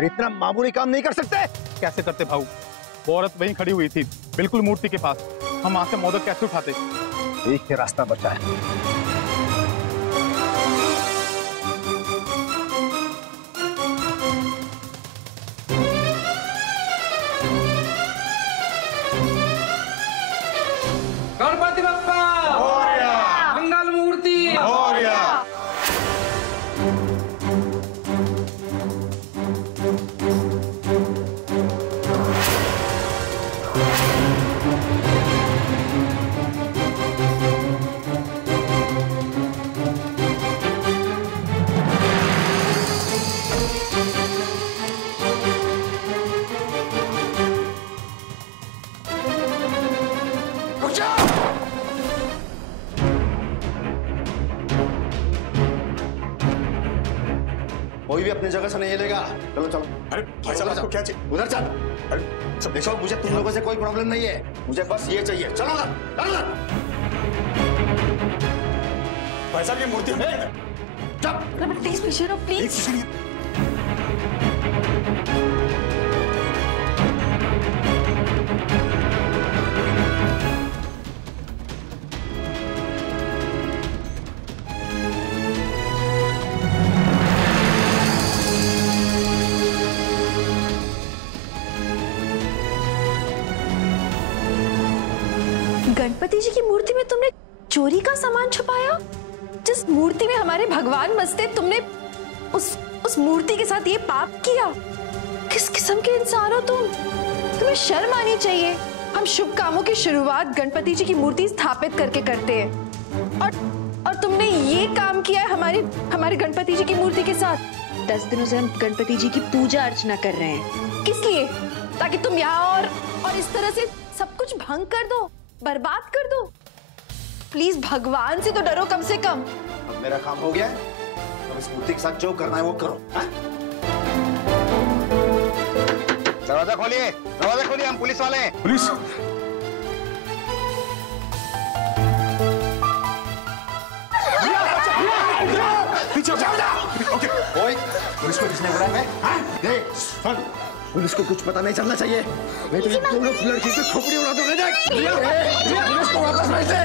और इतना मामूली काम नहीं कर सकते? कैसे करते भाऊ? वो औरत वहीं खड़ी हुई थी, बिल्कुल मूर्ति के पास। हम वहां से मोदक कैसे उठाते? एक ही रास्ता बचा है। गणपति बप्पा मंगल मूर्ति। कोई भी अपनी जगह से नहीं हिलेगा। चलो चलो। अरे भाई साहब आपको क्या चाहिए? उधर चल। अरे सब देखो मुझे तुम लोगों से कोई प्रॉब्लम नहीं है, मुझे बस ये चाहिए। चलो ना, चलो ना। भाई साहब ये मूर्ति चुप। प्लीज पीछे रहो प्लीज। गणपति जी की मूर्ति में तुमने चोरी का सामान छुपाया? जिस मूर्ति में हमारे भगवान बसते तुमने उस मूर्ति के साथ ये पाप किया? किस किस्म के इंसान हो तुम? तुम्हें शर्म आनी चाहिए। हम शुभ कामों की शुरुआत गणपति जी की मूर्ति स्थापित करके करते हैं और तुमने ये काम किया है हमारे गणपति जी की मूर्ति के साथ। 10 दिनों से हम गणपति जी की पूजा अर्चना कर रहे हैं। किस लिए? ताकि तुम यहाँ और इस तरह से सब कुछ भंग कर दो, बर्बाद कर दो। प्लीज भगवान से तो डरो कम से कम। अब मेरा काम हो गया है, अब इस मूर्ति के साथ जो करना है वो करो। दरवाजा खोलिए, दरवाजा खोलिए, हम पुलिस वाले हैं। पुलिस? पीछे ओके। ओए, पुलिस को किसने बुलाया है? देख, सुन, पुलिस को कुछ पता नहीं चलना चाहिए। मैं तो ये दोनों लड़की की खोपड़ी उड़ा दूंगा। देख, पुलिस को वापस भेज दे।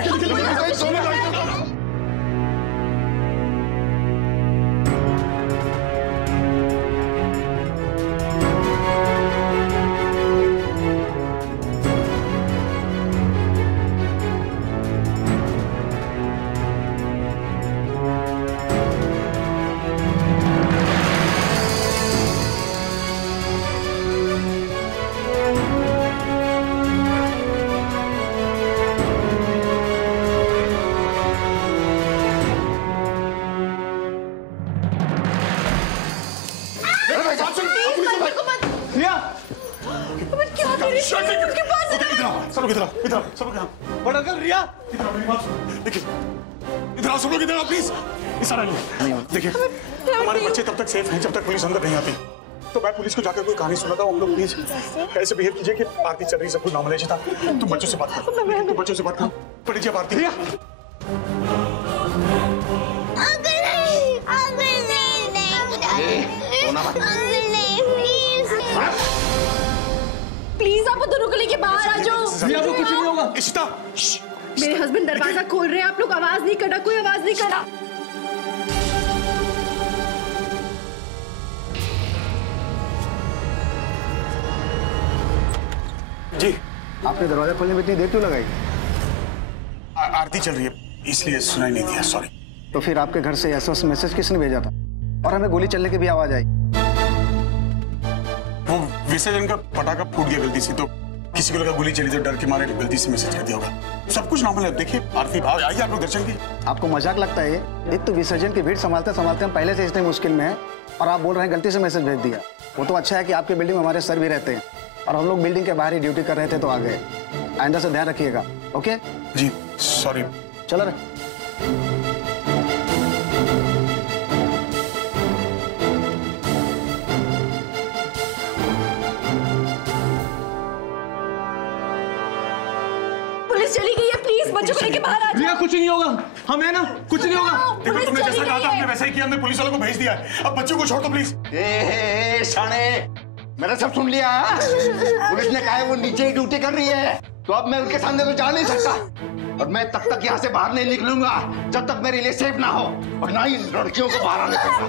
देखिए हमारे बच्चे तब तक सेफ हैं जब तक पुलिस अंदर नहीं आती। तो मैं पुलिस को जाकर कोई कहानी सुनाता हूँ। हम लोग प्लीज ऐसे बिहेव कीजिए कि आरती चल रही, सब कुछ नॉर्मल है। तुम बच्चों से बात करो, तुम बच्चों से बात करो। पढ़ लीजिए आरती। प्लीज आप दोनों को लेके बाहर आ जाओ। कुछ नहीं होगा। इशिता, मेरे हस्बैंड दरवाजा खोल रहे हैं, आप लोग आवाज नहीं करना, कोई आवाज नहीं करना। जी आपने दरवाजा खोलने में इतनी देर क्यों लगाई? आरती चल रही है इसलिए सुनाई नहीं दिया, सॉरी। तो फिर आपके घर से एसओएस मैसेज किसने भेजा था? और हमें गोली चलने की भी आवाज आई। वो विसर्जन का पटाखा फूट गया गलती से, तो किसी को लगा गोली चली तो डर के मारे गलती से मैसेज कर दिया होगा। सब कुछ नॉर्मल है। देखिए आरती आइए आप लोग दर्शन कीजिए। आपको मजाक लगता है? एक तो विसर्जन की भीड़ संभालते संभालते हम पहले से इतने मुश्किल में हैं और आप बोल रहे हैं गलती से मैसेज भेज दिया। वो तो अच्छा है कि आपके बिल्डिंग में हमारे सर भी रहते हैं और हम लोग बिल्डिंग के बाहर ही ड्यूटी कर रहे थे तो आ गए। आइंदा से ध्यान रखिएगा। ओके जी सॉरी। चलो रे। पुलिस चली गई है, प्लीज बच्चों को लेके बाहर आ जाओ। कुछ नहीं होगा। हमें ना कुछ नहीं होगा। देखो तुमने जैसा कहा था हमने वैसा ही किया, हमने पुलिस वालों को भेज दिया है। अब बच्चों को छोड़ दो प्लीज। शाणे, मैंने सब सुन लिया। पुलिस ने कहा है वो नीचे ही ड्यूटी कर रही है, तो अब मैं उनके सामने तो जा नहीं सकता, और मैं तब तक यहाँ से बाहर नहीं निकलूंगा जब तक मेरे लिए सेफ ना हो, और ना ही लड़कियों को बाहर आने दूंगा।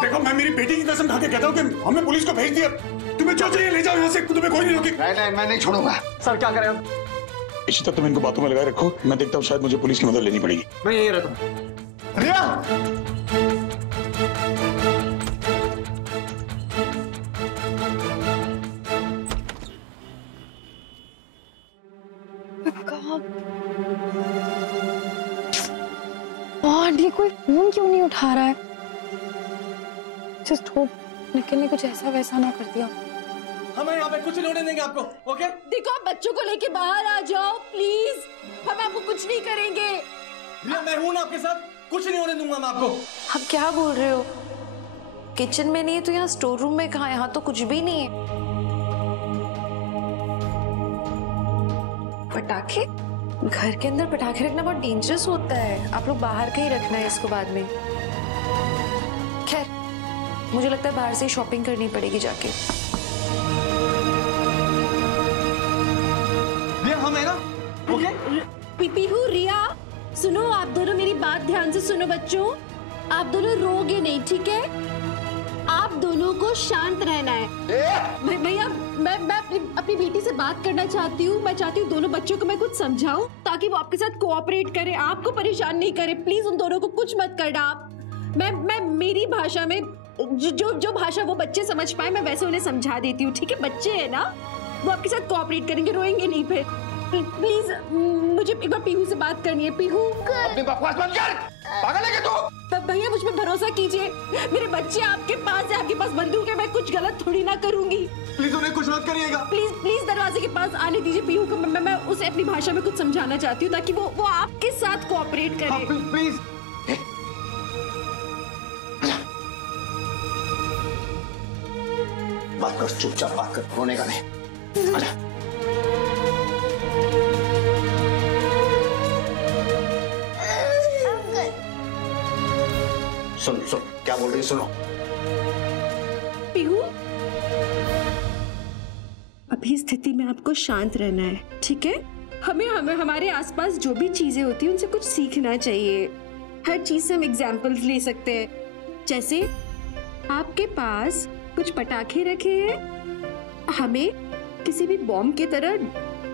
देखो मैं मेरी बेटी की कसम खा के कहता हूँ कि हमने पुलिस को भेज दिया। तुम्हें जो चाहिए ले जाओ यहाँ से, तुम्हें कोई नहीं रोकेगा। नहीं, मैं नहीं छोड़ूंगा। सर क्या करें हम? इसी तक तुम इनको बातों में लगाए रखो, मैं देखता हूँ शायद मुझे पुलिस की मदद लेनी पड़ेगी। मैं यही रहता हूँ। रिया, और ये कोई फोन क्यों नहीं उठा रहा है? जस्ट होप निखिल ने कुछ ऐसा वैसा ना कर दिया। हमें यहाँ पे कुछ नहीं होने देंगे आपको, ओके? देखो आप बच्चों को लेके बाहर आ जाओ प्लीज, हम आपको कुछ नहीं करेंगे। रिया, मैं हूँ ना आपके साथ, कुछ नहीं होने दूंगा मैं आपको। आप क्या बोल रहे हो? किचन में नहीं है तो यहाँ स्टोर रूम में कहाँ? यहाँ तो कुछ भी नहीं है। पटाखे? घर के अंदर पटाखे रखना बहुत डेंजरस होता है, आप लोग बाहर का ही रखना है इसको बाद में। खैर मुझे लगता है बाहर से ही शॉपिंग करनी पड़ेगी जाके। रिया, हम है ना, ओके? पीहू, रिया, सुनो, आप दोनों मेरी बात ध्यान से सुनो बच्चों, आप दोनों रोगे नहीं, ठीक है? आप दोनों को शांत रहना है। भैया मैं अपनी बेटी से बात करना चाहती हूँ। मैं चाहती हूँ दोनों बच्चों को मैं कुछ समझाऊं ताकि वो आपके साथ कोऑपरेट करे, आपको परेशान नहीं करे। प्लीज उन दोनों को कुछ मत करना आप। मैं मेरी भाषा में जो भाषा वो बच्चे समझ पाए मैं वैसे उन्हें समझा देती हूँ, ठीक है? बच्चे है ना, वो आपके साथ कोऑपरेट करेंगे, रोएंगे नहीं फिर। प्लीज मुझे एक बार पीहू से बात करनी है। पीहू, अपनी बकवास बंद कर, पागल है क्या तू? भैया मुझ पे भरोसा कीजिए, मेरे बच्चे आपके पास है, आपके पास बंदूक है, मैं कुछ गलत थोड़ी ना करूंगी। प्लीज उन्हें कुछ मत करिएगा। प्लीज दरवाजे के पास आने दीजिए पीहू को। मैं उसे अपनी भाषा में कुछ समझाना चाहती हूँ ताकि वो आपके साथ कोऑपरेट करे। प्लीज बात कर, चुपचाप बात कर, रोने का नहीं। आजा। सुन क्या बोल रही है, सुनो। पीहू, अभी स्थिति में आपको शांत रहना है, ठीक है? हमें हमारे आसपास जो भी चीजें होती हैं उनसे कुछ सीखना चाहिए। हर चीज से हम एग्जाम्पल्स ले सकते हैं। जैसे आपके पास कुछ पटाखे रखे हैं, हमें किसी भी बॉम्ब की तरह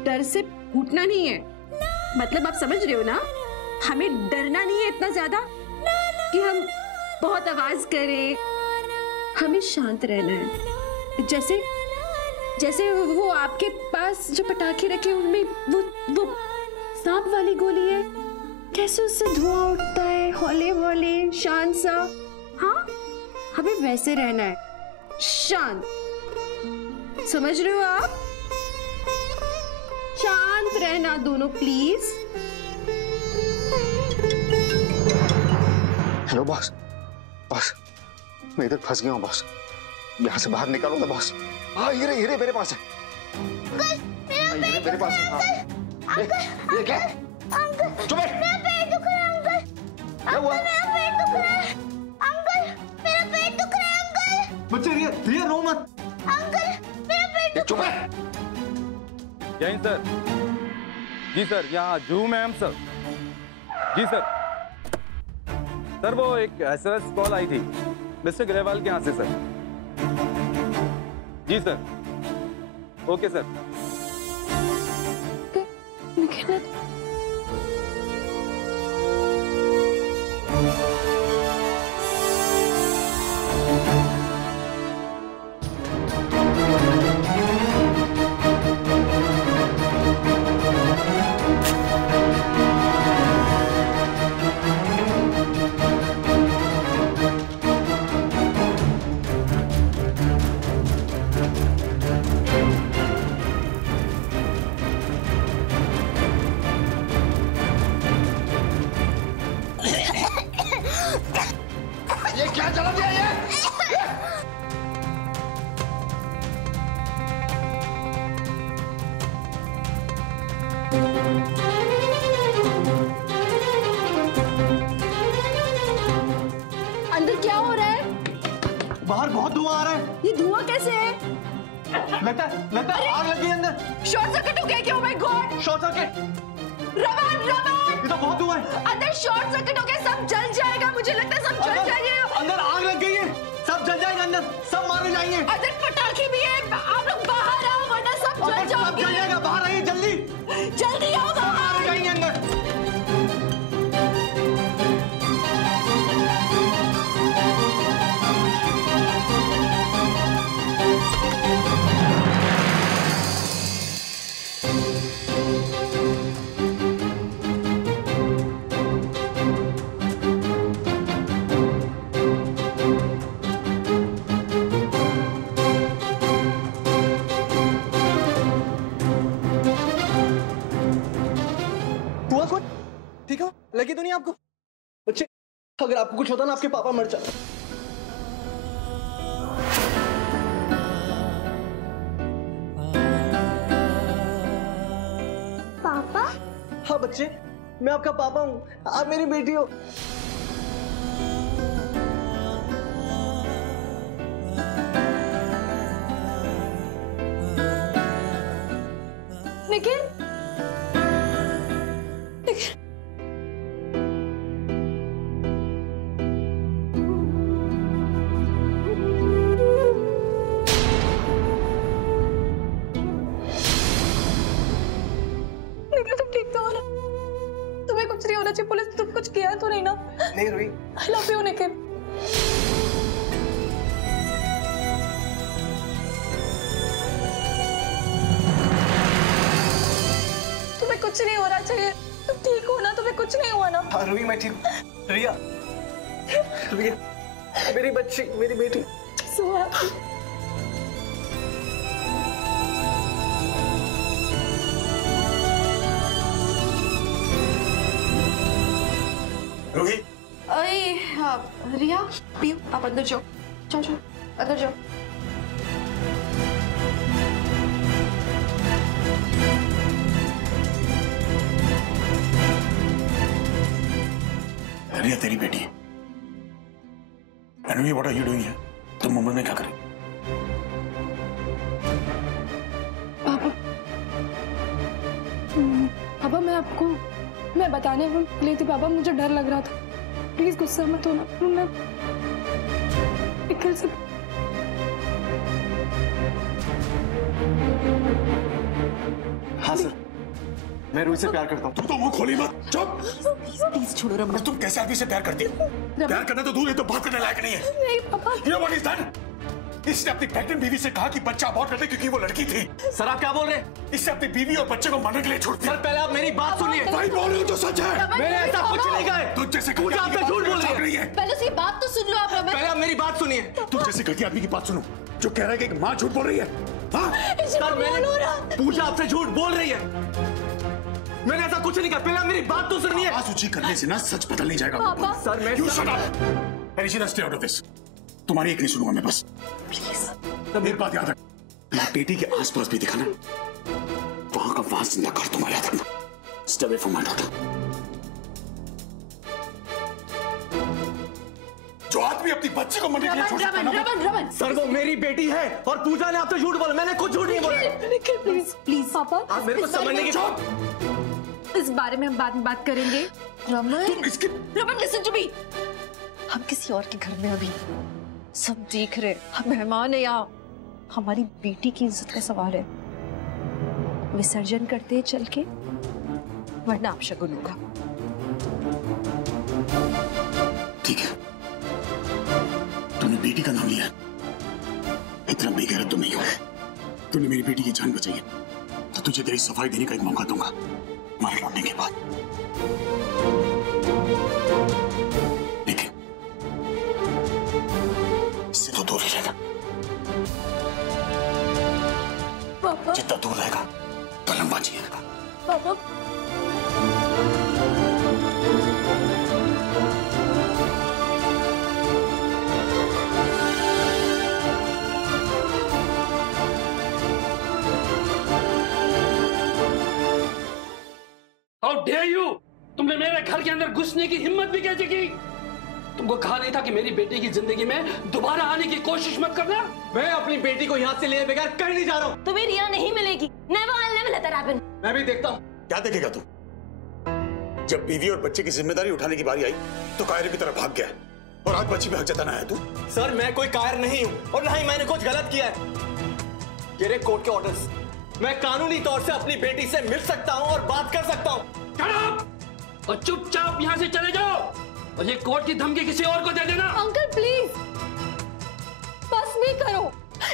डर से फूटना नहीं है। मतलब आप समझ रहे हो ना? हमें डरना नहीं है इतना ज्यादा कि हम बहुत आवाज करें, हमें शांत रहना है। जैसे वो आपके पास जो पटाखे रखे उनमें वो सांप वाली गोली है, कैसे उससे धुआं उठता है, हौले हौले शांत सा। हाँ, हमें वैसे रहना है, शांत। समझ रहे हो आप? शांत रहना दोनों प्लीज। हेलो बॉस, बॉस मैं इधर फंस गया हूँ बॉस, यहाँ से बाहर निकालो ना बॉस। हाँ हीरे मेरे पास है। हीरे मेरे पास है। हाँ। ये क्या? चुप है। मेरा पेट दुख रहा है अंकल। क्या हुआ? मेरा पेट दुख रहा है अंकल। मेरा पेट दुख रहा है अंकल। बच्चे, रिया रो मत। अंकल मेरा पेट। चुप है। जय सर। जी सर, यहाँ जू में हम सर। जी सर। सर वो एक एसओएस कॉल आई थी मिस्टर ग्रेवाल के यहाँ से सर। जी सर। Okay sir. ये क्या चला दिया ये? बाहर बहुत धुआं आ रहा है। ये धुआं कैसे है? लगता है आग लग गई अंदर। शॉर्ट सर्किट हो गया क्या? Oh my God! Short circuit. Raman ये तो बहुत धुआं है। अंदर शॉर्ट सर्किट हो गया, सब जल जाएगा, मुझे लगता है सब जल जाएंगे। अंदर आग लग गई है, सब जल जाएगा, अंदर सब मारे जाएंगे। अंदर पटाखे भी है, आप लोग बाहर आओ वरना सब जल जाओगे। जल जाएगा, बाहर आइए जल्दी। जल्दी आओ, सब मारे जाएंगे अंदर। ठीक है, लगी तो नहीं आपको? बच्चे, अगर आपको कुछ होता ना, आपके पापा मर जाते। पापा? हाँ बच्चे, मैं आपका पापा हूँ, आप मेरी बेटी हो। निखिल, तुम ठीक तो हो ना? तुम्हें कुछ नहीं होना चाहिए। पुलिस तुम कुछ किया तो नहीं ना? नहीं Roohi. I love you Nikhil. तुम्हें कुछ नहीं होना चाहिए, तुम ठीक हो ना? तुम्हें कुछ नहीं हुआ ना? हाँ रूही, मैं ठीक हूँ। रिया, रिया, मेरी बच्ची, मेरी बेटी। So happy. रूही, अरे रिया, पियो, आप अंदर जाओ, जाओ जाओ, अंदर जाओ। रिया तेरी बेटी है। And what are you doing here? तुम मुंबई में क्या कर रही? पापा मैं बताने के लिए थी पापा, मुझे डर लग रहा था। प्लीज गुस्सा मत होना। मैं निखिल से हाँ सर, मैं रूही से प्यार करता हूँ। तुम तो मुंह खोली मत, चुप। प्लीज छोड़ो रमन। तुम कैसे आदमी से प्यार करती हो? प्यार करना तो दूर है, तो बात करने लायक नहीं है। नहीं पापा। You know what he's done? इसने अपनी प्रेग्नेंट बीवी से कहा कि बच्चा अबॉर्ट कर दे क्योंकि वो लड़की थी। सर आप क्या बोल रहे हैं? इससे अपनी बीवी और बच्चे को मरने के लिए छोड़ दिया। सर पहले आप मेरी बात सुनिए। भाई बोल रहे हो तो सच है। मैंने ऐसा कुछ नहीं कहा है। तुम जैसे पूजा आप पे झूठ बोल रही है। पहले उसकी बात तो सुन लो आप रमन। पहले आप मेरी बात सुनिए। तुम जैसे गलती आदमी की बात सुनो जो कह रहा है कि एक माँ झूठ बोल रही है। हाँ? सर मैंने पूजा आपसे झूठ बोल रही है। मैंने ऐसा कुछ नहीं कहा। पहले आप मेरी बात तो सुनिए। आवाज ऊंची करने से ना सच बदल नहीं जाएगा। सर मैं You shut up. Anishina, stay out of this. तुम्हारी एक नहीं सुनूंगा मैं बस। प्लीज। तब एक बात याद रख, मेरी बेटी के आसपास भी दिखाना, वहां का वास न कर, तुम्हारा याद रखना। Stay away from my daughter. जो आदमी अपनी बच्ची को मरने के लिए छोड़ सकता है ना। रमन सर वो मेरी बेटी है और पूजा ने आपसे झूठ बोला। मैंने कुछ झूठ नहीं बोला। निखिल प्लीज प्लीज पापा, आप मेरे को समझने की। चुप। इस बारे में हम बाद में बात करेंगे। रमन तुम इसकी रमन लिसन टू मी। हम किसी और के घर में अभी सब देख रहे, हम मेहमान है यहाँ। हमारी बेटी की इज्जत का सवाल है। विसर्जन करते हैं चल के, वरना आप शगुन होगा। ठीक है, तूने बेटी का नाम लिया, इतना बेगैरत तो नहीं हो। तूने मेरी बेटी की जान बचाई है, तो तुझे तेरी सफाई देने का एक मौका दूंगा मारे लौटने के बाद। लेकिन इससे तो दूर ही रहेगा। पापा जितना दूर रहेगा तो लंबा जिएगा। पापा How dare you? तुमने मेरे घर के अंदर घुसने की हिम्मत भी कैसे की? तुमको कहा नहीं था कि मेरी बेटी की जिंदगी में दोबारा आने की कोशिश मत करना? मैं अपनी बेटी को यहाँ से ले बगैर कहीं नहीं जा रहा हूँ। तुम्हें रिया नहीं मिलेगी। Never I'll never let that happen. मैं भी देखता हूँ। क्या देखेगा तू? जब बीवी और बच्चे की जिम्मेदारी उठाने की बारी आई तो कायरे की तरह भाग गया और आज बच्ची पे हक जताना है तू? सर मैं कोई कायर नहीं हूँ और ना ही मैंने कुछ गलत किया है। ये रहे कोर्ट के ऑर्डर्स। मैं कानूनी तौर से अपनी बेटी से मिल सकता हूँ और बात कर सकता हूँ। और चुपचाप यहाँ से चले जाओ और ये कोर्ट की धमकी किसी और को दे देना। अंकल प्लीज बस नहीं करो।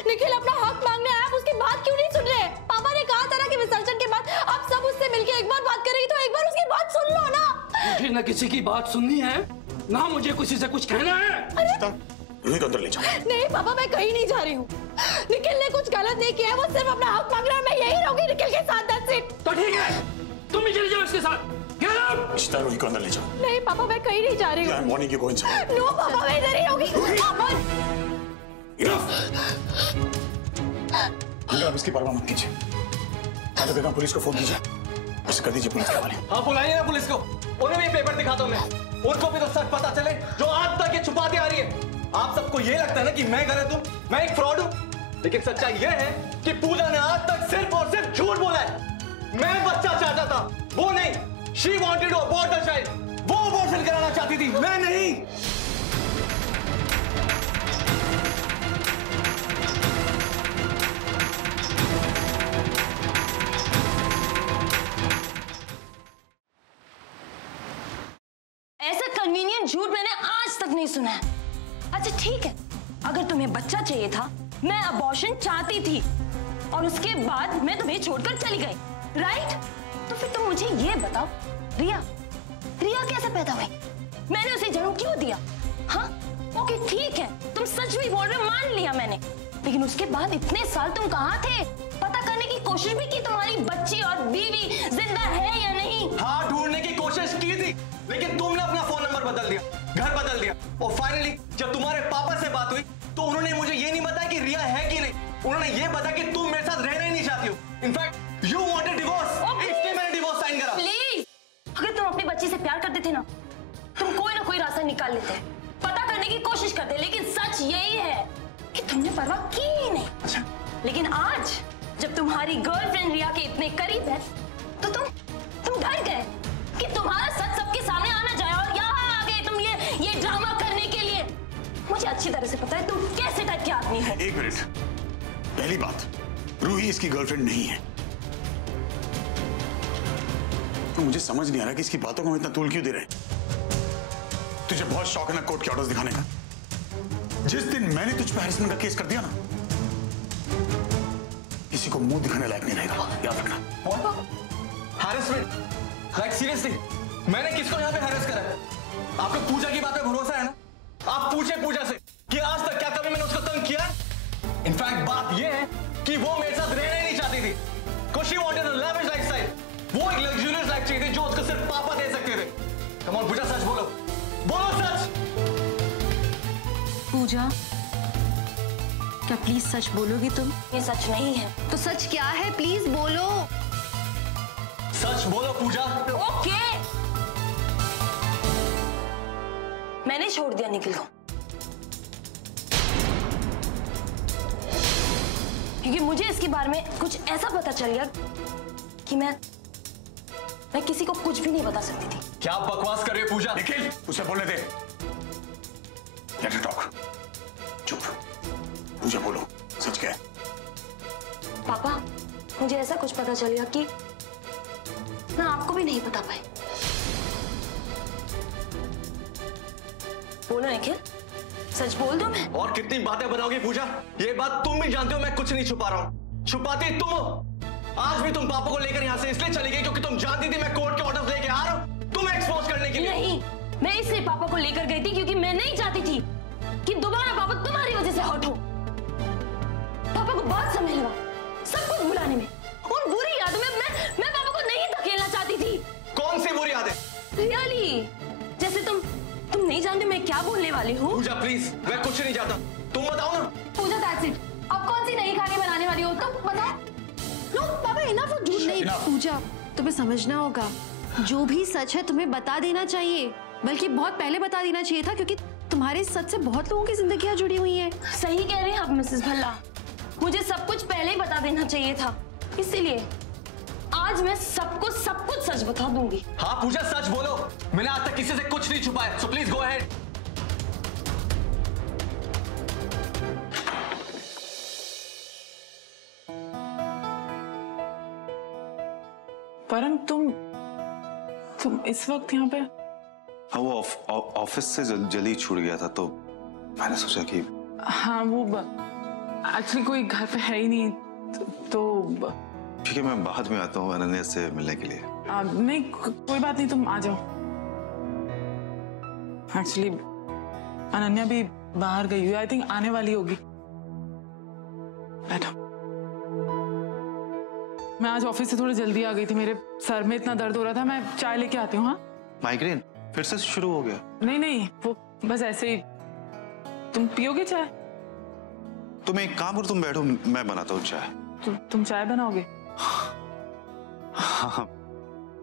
निखिल अपना हक मांगने आया, आप उसकी बात क्यों नहीं सुन रहे? पापा ने कहा था ना कि विसर्जन के बाद आप सब उससे मिलके एक बार बात करेंगे, तो एक बार उसकी बात सुन लो ना। मुझे न किसी की बात सुननी है ना मुझे किसी से कुछ कहना है। रूही को अंदर ले जाओ। नहीं पापा मैं कहीं नहीं जा रही हूँ। निखिल ने कुछ गलत नहीं किया है, वो सिर्फ अपना हक मांग रहा है। मैं यही रहूंगी निखिल के साथ। That's it। तो ठीक है तुम भी चले जाओ इसके साथ। इशिता रूही को अंदर ले जाओ। नहीं पापा मैं कहीं नहीं जा रही हूँ। मॉर्निंग की कोई नो पापा मैं इधर ही रहूंगी। आप इसकी परवाह मत कीजिए। तो बेगम पुलिस को फोन कीजिए, उसे कर दीजिए पुलिस के हवाले। हाँ बुलाइए ना पुलिस को, उन्हें भी पेपर दिखाता हूँ मैं। उनको भी तो सच पता चले जो आज तक ये छुपाती आ रही है। आप सबको ये लगता है ना कि मैं गलत हूँ, मैं एक फ्रॉड हूँ, लेकिन सच्चाई ये है कि पूजा ने आज तक सिर्फ और सिर्फ झूठ बोला है। मैं बच्चा चाहता था, वो नहीं। She wanted to abort the child। वो अबॉर्शन कराना चाहती थी, मैं नहीं। ऐसा कन्वीनियंट झूठ मैंने आज तक नहीं सुना है। अच्छा ठीक है, अगर तुम्हें बच्चा चाहिए था, मैं अबॉर्शन चाहती थी और उसके बाद मैं तुम्हें छोड़कर चली गई, राइट? तो फिर तुम मुझे ये बताओ, रिया कैसे पैदा हुई? मैंने उसे जन्म क्यों दिया? हाँ ओके ठीक है, तुम सच भी बोल रहे हो, मान लिया मैंने, लेकिन उसके बाद इतने साल तुम कहाँ थे? पता करने की कोशिश भी की तुम्हारी बच्ची और बीवी जिंदा है या नहीं? हाँ ढूंढने की कोशिश की थी, लेकिन तुमने अपना फोन नंबर बदल दिया, घर बदल दिया, और फाइनली जब तुम्हारे पापा से बात हुई तो उन्होंने मुझे ये नहीं बताया कि रिया है कि नहीं। उन्होंने ये बताया कि तुम मेरे साथ रहना ही नहीं चाहती हो। इनफैक्ट यू वांटेड डिवोर्स, इसलिए मैंने डिवोर्स साइन करा। प्लीज, अगर तुम अपनी बच्ची से प्यार करते थे ना, तुम कोई ना कोई रास्ता निकाल लेते, पता करने की कोशिश करते, लेकिन सच यही है कि तुमने परवाह की ही नहीं। अच्छा। लेकिन आज जब तुम्हारी गर्लफ्रेंड रिया के इतने करीब है, तो तुम डर गए कि तुम्हारा सच सबके सामने आना जाए और यहाँ आ गए तुम ये ड्रामा करने के लिए। मुझे अच्छी तरह से पता है तुम कैसे टाइप के आदमी हो। एक मिनट, पहली बात, रूही इसकी गर्लफ्रेंड नहीं है। तो मुझे समझ नहीं आ रहा कि इसकी बातों को हम इतना तूल क्यों दे रहे हैं। तुझे बहुत शौक है ना कोर्ट के ऑर्डर्स दिखाने का। जिस दिन मैंने तुझ पर हैरेसमेंट का केस कर दिया ना, किसी को मुंह दिखाने लायक नहीं रहेगा, याद रखना। हैरेसमेंट? लाइक सीरियसली, मैंने किसको यहाँ पे हैरेस करा है? आपको पूजा की बात पे भरोसा है ना? आप पूछे पूजा से कि आज तक क्या कभी मैंने उसको तंग किया? इनफैक्ट बात ये है कि वो मेरे साथ रहना ही नहीं चाहती थी। Because she wanted a lavish lifestyle। वो एक लग्जूरियस लाइफ चाहिए थी जो उसको सिर्फ पापा दे सकते थे। कम ऑन पूजा, सच बोलो, बोलो सच। पूजा, क्या प्लीज सच बोलोगी तुम? ये सच नहीं है। तो सच क्या है? प्लीज बोलो। सच बोलो पूजा। ओके, मैंने छोड़ दिया निखिल को, क्योंकि मुझे इसके बारे में कुछ ऐसा पता चल गया कि मैं किसी को कुछ भी नहीं बता सकती थी। क्या बकवास कर रहे हो पूजा? निखिल, उसे बोलने दे। Let her talk। चुप। पूजा बोलो, सच क्या है? पापा, मुझे ऐसा कुछ पता चल गया कि मैं आपको भी नहीं बता पाई। बोलो निखिल, सच बोल दो। मैं और कितनी बातें बनाओगी पूजा? ये बात तुम भी जानते हो मैं कुछ नहीं छुपा रहा हूँ। छुपाती तुम हो। आज भी तुम पापा को लेकर यहाँ से इसलिए चली गई क्योंकि तुम जानती थी मैं कोर्ट के ऑर्डर्स लेके आ रहा हूँ तुम्हें एक्सपोज करने के लिए। नहीं, मैं इसलिए पापा को लेकर गई थी क्योंकि मैं नहीं चाहती थी कि दोबारा पापा तुम्हारी वजह से हर्ट हो। पापा को बहुत समय लगा सब कुछ भुलाने में। उन बुरी यादों में मैं पापा को नहीं धकेलना चाहती थी। कौन सी बुरी यादें? रियली, जैसे तुम नहीं जानते मैं क्या बोलने वाली हूँ। पूजा प्लीज, मैं कुछ नहीं चाहता, तुम बताओ ना। पूजा दैट्स इट। अब कौन सी नई कहानी बनाने वाली हो तुम? बताओ। नो पापा, इनफ ऑफ झूठ नहीं। पूजा, तुम्हें समझना होगा, जो भी सच है तुम्हें बता देना चाहिए। बल्कि बहुत पहले बता देना चाहिए था, क्योंकि तुम्हारे सच से बहुत लोगों की जिंदगियां जुड़ी हुई हैं। सही कह रहे हैं आप मिसेस भल्ला, मुझे सब कुछ पहले ही बता देना चाहिए था, इसीलिए आज मैं सबको सब कुछ सच बता दूंगी। हाँ पूजा सच बोलो, मैंने आज तक किसी से कुछ नहीं छुपाया, सो प्लीज गो अहेड। परम तुम इस वक्त यहाँ पे? हाँ वो ऑफिस से जल्दी छूट गया था, तो मैंने सोचा कि हाँ वो एक्चुअली कोई घर पे है ही नहीं, तो ठीक है मैं बाद में आता हूँ अनन्या से मिलने के लिए। नहीं कोई बात नहीं, तुम आ जाओ। एक्चुअली अनन्या भी बाहर गई हुई, आई थिंक आने वाली होगी। बैठो। मैं आज ऑफिस से थोड़ी जल्दी आ गई थी, मेरे सर में इतना दर्द हो रहा था, मैं चाय लेके आती हूँ। हाँ माइग्रेन फिर से शुरू हो गया? नहीं वो बस ऐसे ही। तुम पियोगे चाय? तुम एक काम करो, तुम बैठो मैं बनाता हूँ चाय। तुम चाय बनाओगे? हाँ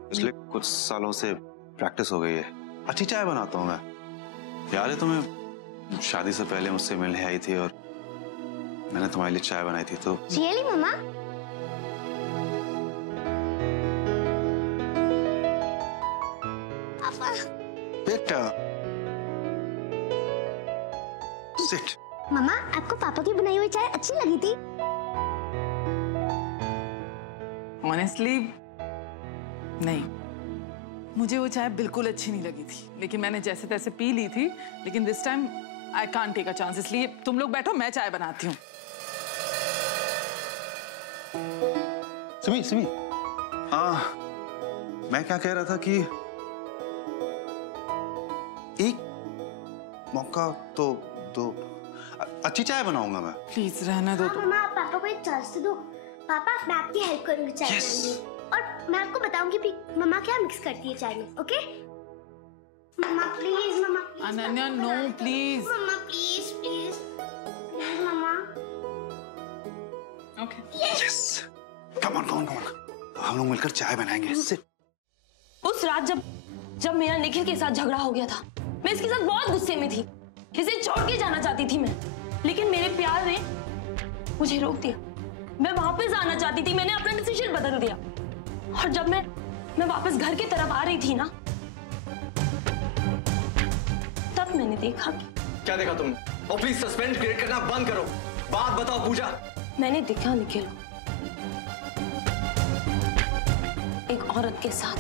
पिछले कुछ सालों से प्रैक्टिस हो गई है, अच्छी चाय बनाता हूँ मैं। याद है तुम्हें शादी से पहले मुझसे मिलने आई थी और मैंने तुम्हारे लिए चाय बनाई थी? तो रियली मम्मा? बेटा सिट। मम्मा आपको पापा की बनाई हुई चाय अच्छी लगी थी? ऑनेस्टली नहीं, मुझे वो चाय बिल्कुल अच्छी नहीं लगी थी, लेकिन मैंने जैसे तैसे पी ली थी। लेकिन this time I can't take a chance, इसलिए तुम लोग बैठो, मैं चाय बनाती हूँ। सुमी हाँ मैं क्या कह रहा था कि एक मौका तो दो, अच्छी चाय बनाऊंगा मैं। प्लीज रहने दो। मम्मा आप पापा को एक चांस तो दो। पापा मैं आपकी हेल्प करूंगी चाय बनाने में, और मैं आपको बताऊंगी भी मम्मा क्या मिक्स करती है चाय में। Okay mama please, mama please. Ananya no please. Mama please please please mama. Okay yes come on हम लोग मिलकर चाय बनाएंगे। उस रात जब मेरा निखिल के साथ झगड़ा हो गया था, मैं इसके साथ बहुत गुस्से में थी, इसे छोड़ के जाना चाहती थी मैं, लेकिन मेरे प्यार ने मुझे रोक दिया। मैं वापस आना चाहती थी, मैंने अपना डिसीजन बदल दिया। और जब मैं वापस घर की तरफ आ रही थी ना, तब मैंने देखा कि क्या देखा तुमने? और प्लीज सस्पेंस क्रिएट करना बंद करो, बात बताओ पूजा। मैंने देखा निखिल एक औरत के साथ,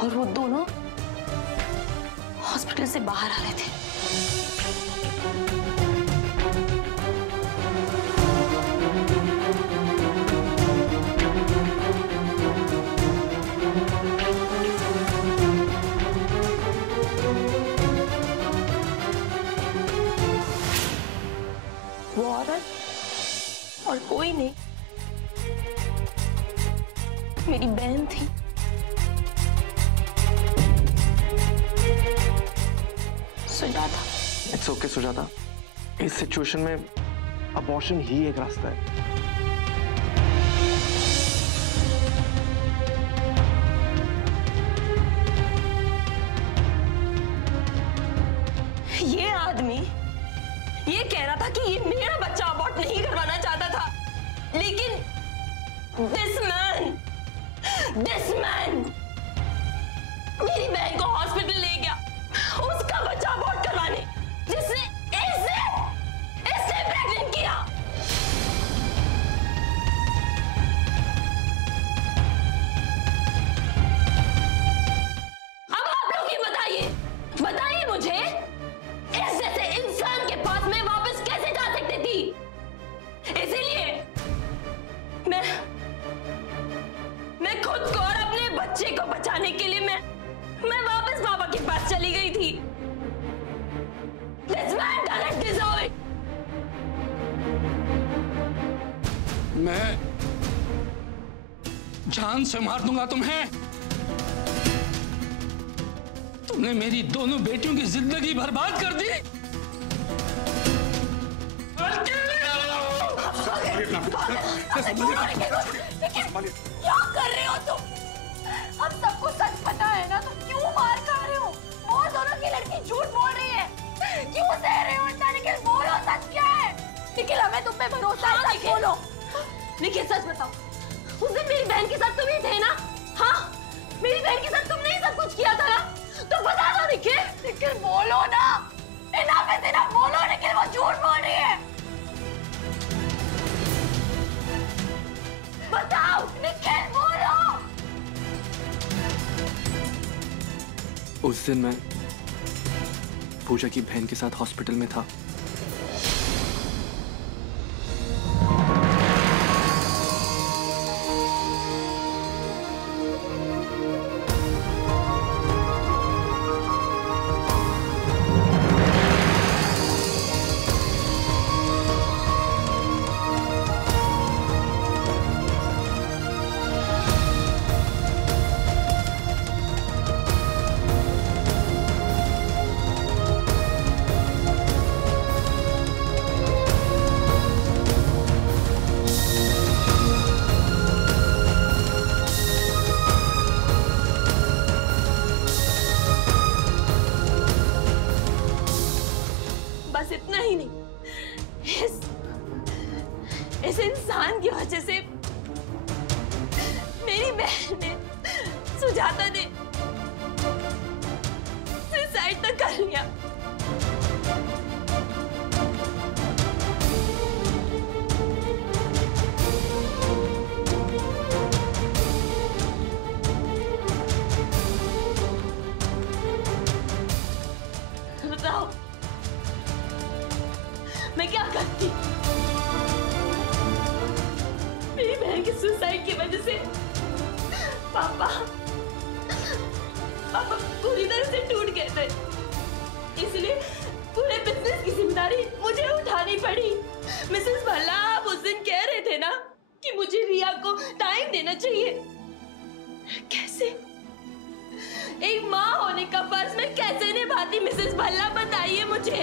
और वो दोनों हॉस्पिटल से बाहर आ रहे थे। वो औरत और कोई नहीं, मेरी बहन थी। सुजाता। इट्स ओके सुजाता, इस सिचुएशन में अबॉर्शन ही एक रास्ता है। ये आदमी ये कह रहा था कि ये मेरा बच्चा अबॉर्ट नहीं करवाना चाहता था, लेकिन दिस मैन मेरी बहन को हॉस्पिटल ले गया उसका बच्चा अबॉर्ट करवाने, जिसने इससे प्रेग्नेंट किया। अब आप लोग ही बताइए मुझे, इस जैसे इंसान के पास मैं वापस कैसे जा सकती थी? इसीलिए मैं खुद को और अपने बच्चे को बचाने के लिए मैं वापस पापा के पास चली गई थी। This man doesn't deserve it. मैं जान से मार दूंगा तुम्हें। तुमने मेरी दोनों बेटियों की जिंदगी बर्बाद कर दी। क्या कर रहे हो तुम? अब सबको सच पता है ना, तो क्यों मार खा रहे हो? वो दोनों की लड़की झूठ बोल रही है, क्यों सह रहे हो इतना? निखिल बोलो, सच क्या है? निखिल हमें तुम पे भरोसा है, सच बोलो। निखिल सच बताओ, उस दिन मेरी बहन के साथ तुम ही थे ना? हाँ, मेरी बहन के साथ तुमने ही सब कुछ किया था ना? तो बता दो निखिल। निखिल बोलो ना, इनफ है इनफ, बोलो निखिल, वो झूठ बोल रही है। बताओ निखिल, बोलो। उस दिन मैं पूजा की बहन के साथ हॉस्पिटल में था। बस इतना ही नहीं, इस इंसान की वजह से मेरी बहन ने, सुजाता ने सुसाइड तक कर लिया। बताओ मैं क्या करती? मेरी बहन के सुसाइड की वजह से पापा पूरी तरह से टूट गए थे, इसलिए पूरे बिजनेस की जिम्मेदारी मुझे उठानी पड़ी। मिसेस भल्ला, आप उस दिन कह रहे थे ना कि मुझे रिया को टाइम देना चाहिए। कैसे? एक माँ होने का फर्ज मैं कैसे निभाती मिसेस भल्ला, बताइए मुझे।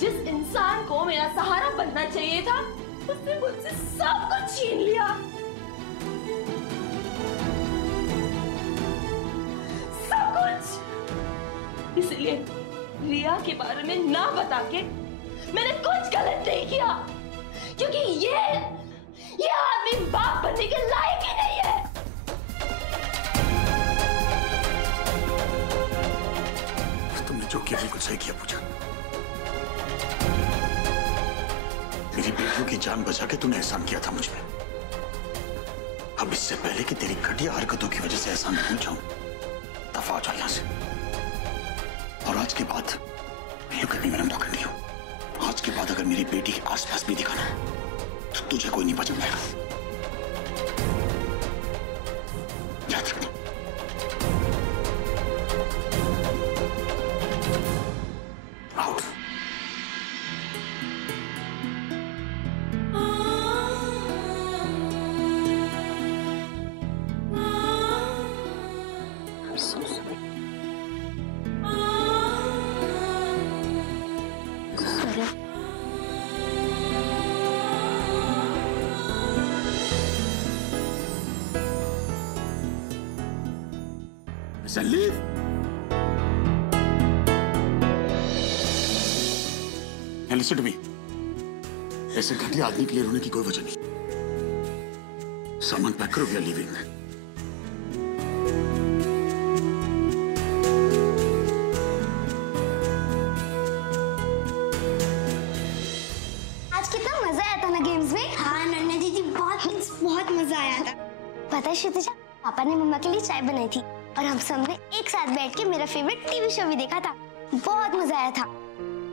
जिस इंसान को मेरा सहारा बनना चाहिए था, उसने मुझसे सब कुछ छीन लिया, सब कुछ। इसलिए रिया के बारे में ना बता के मैंने कुछ गलत नहीं किया, क्योंकि ये आदमी बाप बनने के लायक ही नहीं है। तुमने जो किया बिल्कुल सही किया पूजा। मेरी बेटियों की जान बचा के तूने एहसान किया था मुझ पे। अब इससे पहले कि तेरी घटिया हरकतों की वजह से एहसान भूल जाऊं, दफा हो जाओ यहां से। और आज के बाद look at me when I am talking to you, आज के बाद अगर मेरी बेटी के आसपास भी दिखा ना, तो तुझे कोई नहीं बचा पाएगा। याद रखना। Out. Leave. Now listen to me. ऐसे घटिया आदमी क्लियर होने की कोई वजह नहीं। सामान पैक करो, we are leaving. आज कितना मजा आया था ना गेम्स में। हाँ नन्ना दीदी, बहुत मजा आया था। पता है श्रुतिजा, पापा ने मम्मा के लिए चाय बनाई थी और हम सब ने एक साथ बैठ के मेरा फेवरेट टीवी शो भी देखा था। बहुत मजा आया था।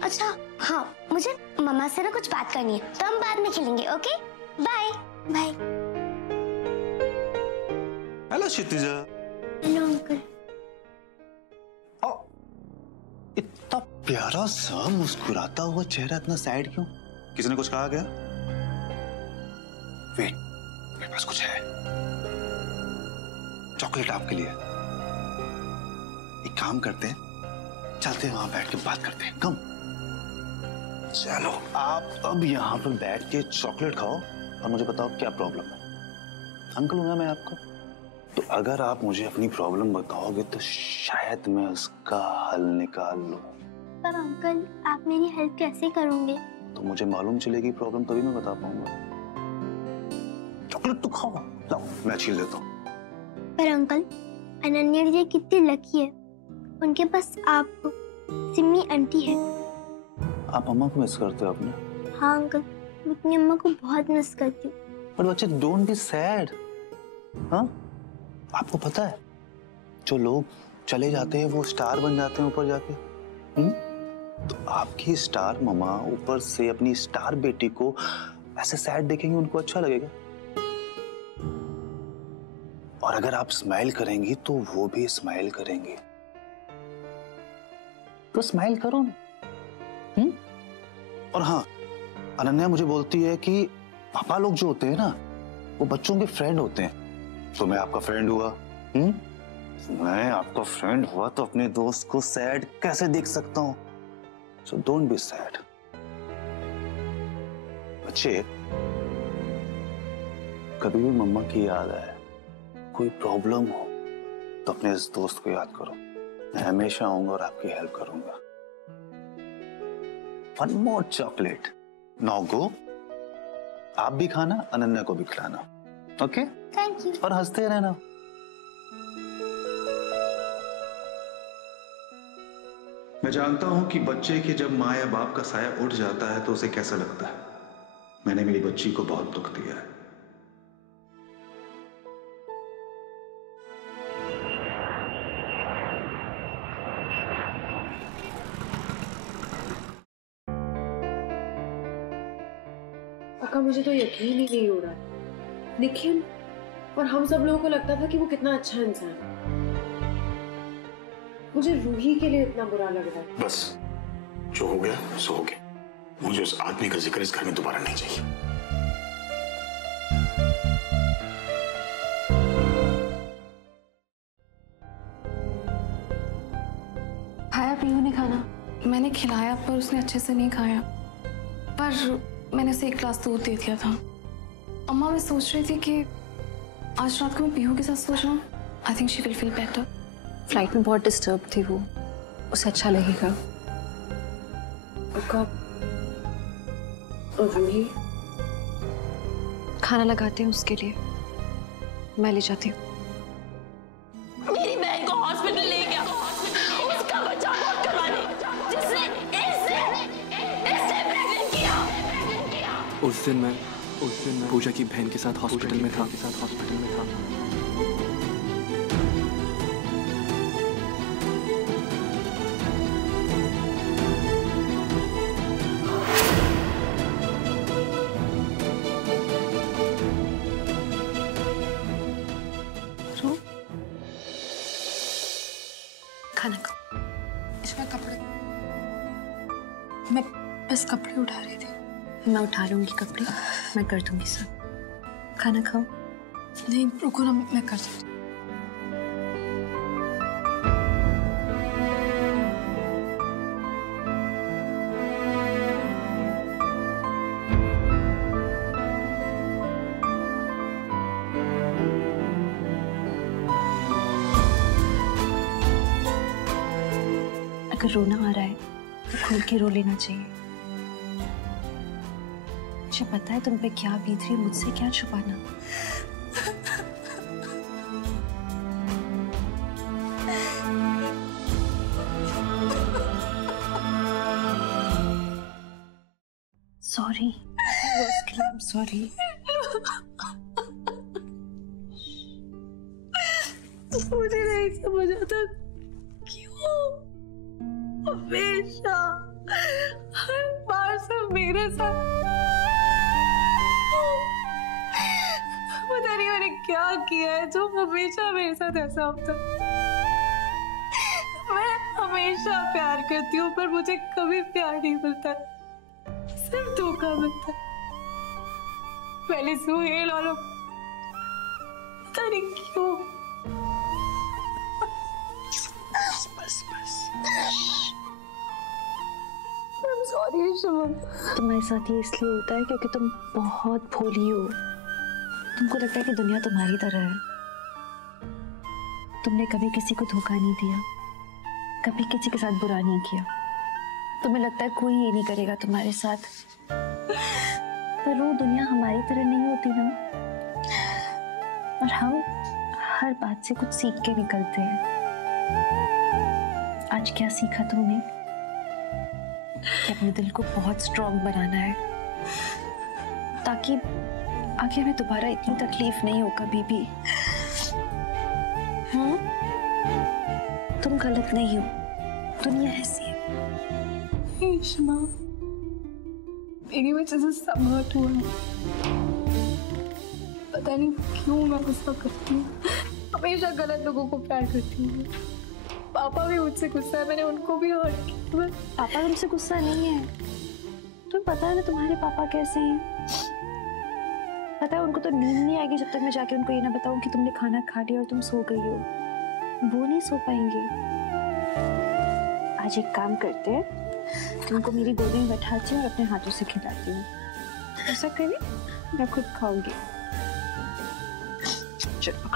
अच्छा हाँ, मुझे मम्मा से ना कुछ बात करनी है, तो हम बाद में खेलेंगे। Okay bye bye. Hello Kshitija. Hello uncle. इतना प्यारा सा मुस्कुराता हुआ चेहरा, इतना सैड क्यों? किसी ने कुछ कहा क्या? वेट, मेरे पास कुछ है, चॉकलेट आपके लिए। एक काम करते हैं, चलते हैं वहां बैठ के बात करते हैं। कम चलो, आप अब यहाँ पर बैठ के चॉकलेट खाओ और मुझे बताओ क्या प्रॉब्लम है। अंकल हूं ना मैं आपका। तो अगर आप मुझे अपनी प्रॉब्लम बताओगे तो शायद मैं उसका हल निकाल लूं। पर अंकल आप मेरी हेल्प कैसे करोगे? तो मुझे मालूम चलेगी प्रॉब्लम तभी मैं बता पाऊंगा। चॉकलेट तो खाओ, लाओ मैं छील देता हूँ। पर अंकल अनन्या दीदी कितनी लकी है, उनके पास आप हो, सिमी आंटी है। आप अम्मा को मिस करते हो अपने? हाँ अंकल, मैं अपनी अम्मा को बहुत मिस करती हूँ। पर बच्चे डोंट बी सैड। हाँ, आपको पता है जो लोग चले जाते हैं वो स्टार बन जाते हैं ऊपर जाके। तो आपकी स्टार ममा ऊपर से अपनी स्टार बेटी को ऐसे सैड देखेंगे, उनको अच्छा लगेगा। और अगर आप स्माइल करेंगी तो वो भी स्माइल करेंगे। तो स्माइल करो ना। और हाँ, अनन्या मुझे बोलती है कि पापा लोग जो होते हैं ना वो बच्चों के फ्रेंड होते हैं। तो मैं आपका फ्रेंड हुआ। मैं आपका फ्रेंड हुआ तो अपने दोस्त को सैड कैसे देख सकता हूं? So don't be sad. बच्चे, कभी भी मम्मा की याद आए, कोई प्रॉब्लम हो तो अपने इस दोस्त को याद करो। मैं हमेशा आऊंगा और आपकी हेल्प करूंगा। One more chocolate. Now go, आप भी खाना, अनन्या को भी खिलाना। ओके? Thank you. और हंसते रहना। मैं जानता हूं कि बच्चे के जब माँ या बाप का साया उठ जाता है तो उसे कैसा लगता है। मैंने मेरी बच्ची को बहुत दुख दिया है। मुझे तो यकीन ही नहीं हो रहा। निखिल और हम सब लोगों को लगता था कि वो कितना अच्छा इंसान है। मुझे रूही के लिए इतना बुरा लग रहा है। बस जो हो गया सो हो गया। मुझे उस आदमी का जिक्र इस घर में दोबारा नहीं चाहिए। खाया पीहू ने खाना? मैंने खिलाया पर उसने अच्छे से नहीं खाया। पर मैंने उसे एक ग्लास दूध दे दिया था। अम्मा मैं सोच रही थी कि आज रात को मैं पीहू के साथ सो जाऊं। I think she will feel better. Flight में बहुत डिस्टर्ब थी वो, उसे अच्छा लगेगा। रूही खाना लगाते हैं उसके लिए, मैं ले जाती हूँ। मेरी बहन को हॉस्पिटल ले गया उसका बच्चा अबॉर्ट करवाने, जिसने इससे प्रेग्नेंट किया। उस दिन मैं पूजा की बहन के साथ हॉस्पिटल में था। खाना खाओ। इसमें कपड़े, मैं बस कपड़े उठा रही थी। मैं उठा लूंगी कपड़े, मैं कर दूंगी सब। खाना खाओ। नहीं रुको ना, मैं कर सकती हूँ। अगर रोना आ रहा है तो खुल के रो लेना चाहिए। मुझे पता है तुम पे क्या बीत रही है, मुझसे क्या छुपाना। Sorry, I am sorry. मुझे नहीं समझ आता क्यों हमेशा हर बार सिर्फ मेरे साथ। पता नहीं मैंने क्या किया है जो हमेशा मेरे साथ ऐसा होता। मैं हमेशा प्यार करती हूँ पर मुझे कभी प्यार नहीं मिलता, सिर्फ धोखा मिलता। पहले सुहेल और पता नहीं क्यों। बस सॉरी शुभम। तुम्हारे साथ ये इसलिए होता है क्योंकि तुम बहुत भोली हो। तुमको लगता है कि दुनिया तुम्हारी तरह है। तुमने कभी किसी को धोखा नहीं दिया, कभी किसी के साथ बुरा नहीं किया। तुम्हें लगता है कोई ये नहीं करेगा तुम्हारे साथ, पर वो दुनिया हमारी तरह नहीं होती ना। और हम हर बात से कुछ सीख के निकलते हैं। आज क्या सीखा तुमने? कि अपने दिल को बहुत स्ट्रॉन्ग बनाना है, ताकि आगे हमें दोबारा इतनी तकलीफ नहीं हो कभी भी। हाँ? तुम गलत नहीं हो, दुनिया ऐसी है। शमा, मेरी वजह से सब हर्ट हुआ है। पता नहीं क्यों मैं गुस्सा करती हूँ, हमेशा गलत लोगों को प्यार करती हूँ। पापा भी मुझसे गुस्सा है, मैंने उनको भी हर्ट किया। पापा तुमसे गुस्सा नहीं है। तुम्हें पता है ना तुम्हारे पापा कैसे हैं? पता है उनको तो नींद नहीं आएगी जब तक मैं जाके उनको ये ना बताऊं कि तुमने खाना खा लिया और तुम सो गई हो। वो नहीं सो पाएंगे। आज एक काम करते हैं, तुमको मेरी गोदी में बैठाती हूँ और अपने हाथों से खिलाती हूँ। ऐसा करें? मैं खुद खाऊंगी। चलो